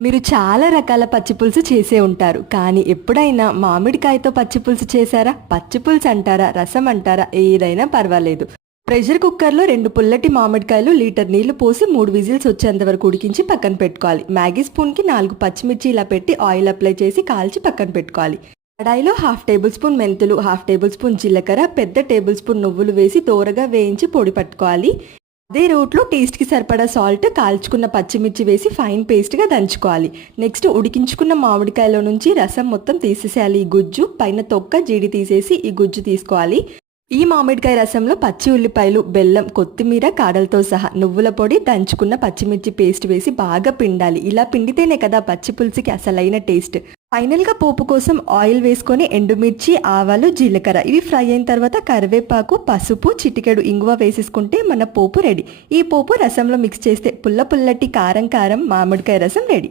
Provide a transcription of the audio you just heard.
మీరు చాలా రకాల పచ్చిపులుసు చేసే ఉంటారు. కానీ ఎప్పుడైనా మామిడికాయతో పచ్చిపులుసు చేశారా? పచ్చిపులుసు అంటారా? రసం అంటారా? ఏదైనా పర్వాలేదు. ప్రెషర్ కుక్కర్లో రెండు పుల్లటి మామిడికాయలు లీటర్ నీళ్ళు పోసి మూడు విజిల్స్ వచ్చేంత వరకు ఉడికించి పక్కన పెట్టుకోవాలి. మ్యాగీ స్పూన్కి నాలుగు పచ్చిమిర్చి ఇలా పెట్టి ఆయిల్ అప్లై చేసి కాల్చి పక్కన పెట్టుకోవాలి. కడాయిలో హాఫ్ టేబుల్ స్పూన్ మెంతులు హాఫ్ టేబుల్ స్పూన్ జీలకర్ర పెద్ద టేబుల్ స్పూన్ నువ్వులు వేసి దోరగా వేయించి పొడి పట్టుకోవాలి. అదే రోట్లో టేస్ట్కి సరిపడా సాల్ట్ కాల్చుకున్న పచ్చిమిర్చి వేసి ఫైన్ పేస్ట్గా దంచుకోవాలి. నెక్స్ట్ ఉడికించుకున్న మామిడికాయలో నుంచి రసం మొత్తం తీసేసేయాలి. ఈ గుజ్జు పైన తొక్క జీడి తీసేసి ఈ గుజ్జు తీసుకోవాలి. ఈ మామిడికాయ రసంలో పచ్చి ఉల్లిపాయలు బెల్లం కొత్తిమీర కాడలతో సహా నువ్వుల పొడి దంచుకున్న పచ్చిమిర్చి పేస్ట్ వేసి బాగా పిండాలి. ఇలా పిండితేనే కదా పచ్చి పులుసుకి అసలైన టేస్ట్. ఫైనల్గా పోపు కోసం ఆయిల్ వేసుకొని ఎండుమిర్చి ఆవాలు జీలకర్ర. ఇవి ఫ్రై అయిన తర్వాత కరివేపాకు పసుపు చిటికెడు ఇంగువ వేసేసుకుంటే మన పోపు రెడీ. ఈ పోపు రసంలో మిక్స్ చేస్తే పుల్ల పుల్లటి కారం కారం మామిడికాయ రసం రెడీ.